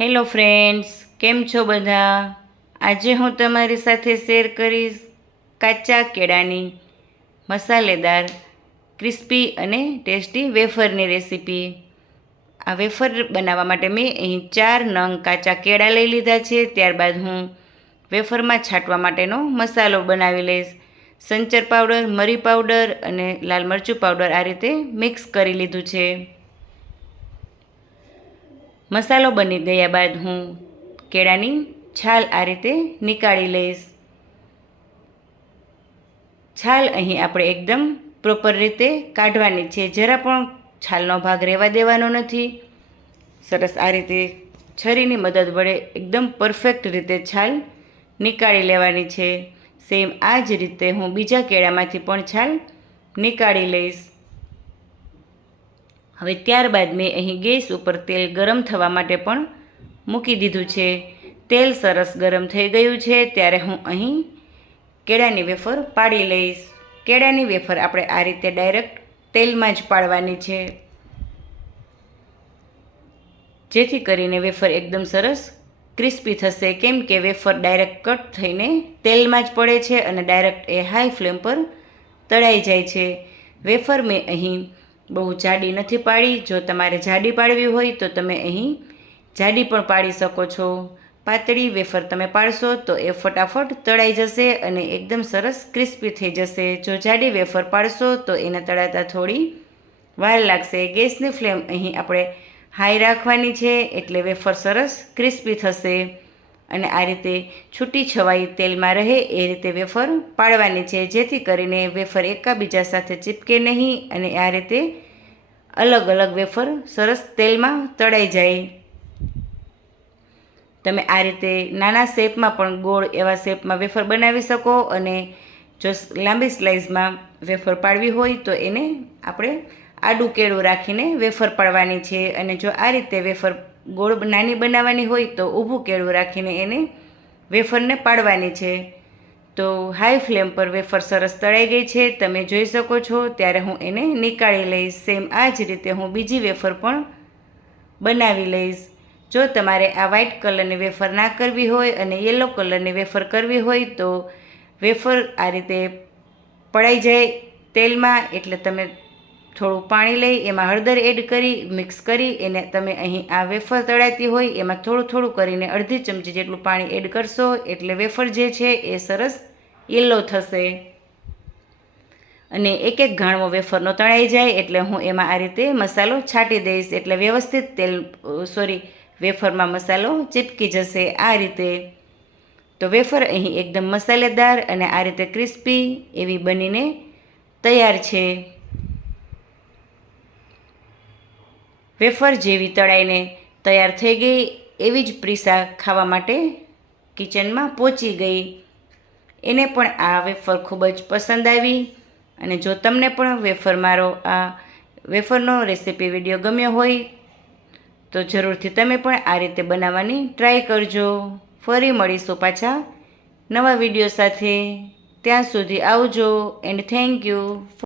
Hello friends, કેમ છો બધા? આજે હું તમારી સાથે શેર કરીશ કાચા કેળાની મસાલેદાર, ક્રિસ્પી અને ટેસ્ટી વેફરની રેસીપી. આ વેફર બનાવવા માટે મેં અહીં ચાર નંગ કાચા કેળા લઈ લીધા છે. ત્યારબાદ હું વેફરમાં છાંટવા માટેનો મસાલો બનાવી લઈશ. સંચર પાવડર, મરી પાવડર અને લાલ મરચું પાવડર આ રીતે મિક્સ કરી લીધું છે. મસાલો બની ગયા બાદ હું કેળાની છાલ આ રીતે નીકાળી લઈશ. છાલ અહીં આપણે એકદમ પ્રોપર રીતે કાઢવાની છે. જરા પણ છાલનો ભાગ રહેવા દેવાનો નથી. સરસ આ રીતે છરીની મદદ વડે એકદમ પરફેક્ટ રીતે છાલ નીકાળી લેવાની છે. સેમ આ જ રીતે હું બીજા કેળામાંથી પણ છાલ નીકાળી લઈશ. હવે ત્યારબાદ મેં અહીં ગેસ ઉપર તેલ ગરમ થવા માટે પણ મૂકી દીધું છે. તેલ સરસ ગરમ થઈ ગયું છે, ત્યારે હું અહીં કેળાની વેફર પાડી લઈશ. કેળાની વેફર આપણે આ રીતે ડાયરેક્ટ તેલમાં જ પાડવાની છે. જેથી કરીને વેફર એકદમ સરસ ક્રિસ્પી થશે. કેમ કે વેફર ડાયરેક્ટ કટ થઈને તેલમાં જ પડે છે અને ડાયરેક્ટ એ હાઈ ફ્લેમ પર તળાઈ જાય છે. વેફર મેં અહીં બહુ જાડી નથી પાડી. જો તમારે જાડી પાડવી હોય તો તમે અહીં જાડી પણ પાડી શકો છો. પાતળી વેફર તમે પાડશો તો એ ફટાફટ તળાઈ જશે અને એકદમ સરસ ક્રિસ્પી થઈ જશે. જો જાડી વેફર પાડશો તો એને તળાતા થોડી વાર લાગશે. ગેસની ફ્લેમ અહીં આપણે હાઈ રાખવાની છે એટલે વેફર સરસ ક્રિસ્પી થશે અને આ રીતે છૂટી છવાઈ તેલમાં રહે એ રીતે વેફર પાડવાની છે. જેથી કરીને વેફર એકાબીજા સાથે ચીપકે નહીં અને આ રીતે અલગ અલગ વેફર સરસ તેલમાં તળાઈ જાય. તમે આ રીતે નાના શેપમાં પણ ગોળ એવા શેપમાં વેફર બનાવી શકો અને જો લાંબી સ્લાઇસમાં વેફર પાડવી હોય તો એને આપણે આડું કેળું રાખીને વેફર પાડવાની છે અને જો આ રીતે વેફર ગોળ નાની બનાવવાની હોય તો ઊભું કેળું રાખીને એને વેફરને પાડવાની છે. તો હાઈ ફ્લેમ પર વેફર સરસ તળાઈ ગઈ છે. તમે જોઈ શકો છો, ત્યારે હું એને નીકાળી લઈશ. સેમ આ જ રીતે હું બીજી વેફર પણ બનાવી લઈશ. જો તમારે આ વ્હાઇટ કલરની વેફર ના કરવી હોય અને યલો કલરની વેફર કરવી હોય, તો વેફર આ રીતે પડાઈ જાય તેલમાં. એટલે તમે થોડું પાણી લઈ, એમાં હળદર એડ કરી મિક્સ કરી, એને તમે અહીં આ વેફર તળાતી હોય, એમાં થોડું થોડું કરીને અડધી ચમચી જેટલું પાણી એડ કરશો, એટલે વેફર જે છે એ સરસ યલો થશે. અને એક એક ઘાણવો વેફરનો તળાઈ જાય, એટલે હું એમાં આ રીતે મસાલો છાંટી દઈશ. એટલે વ્યવસ્થિત તેલ સોરી વેફરમાં મસાલો ચીપકી જશે આ રીતે. તો વેફર અહીં એકદમ મસાલેદાર અને આ રીતે ક્રિસ્પી એવી બનીને તૈયાર છે. વેફર જેવી તળાઈને તૈયાર થઈ ગઈ એવી જ પ્રિસા ખાવા માટે કિચનમાં પહોંચી ગઈ. એને પણ આ વેફર ખૂબ જ પસંદ આવી અને જો તમને પણ વેફર મારો આ વેફરનો રેસીપી વીડિયો ગમ્યો હોય તો જરૂરથી તમે પણ આ રીતે બનાવવાની ટ્રાય કરજો. ફરી મળીશું પાછા નવા વીડિયો સાથે. ત્યાં સુધી આવજો એન્ડ થેન્ક યુ.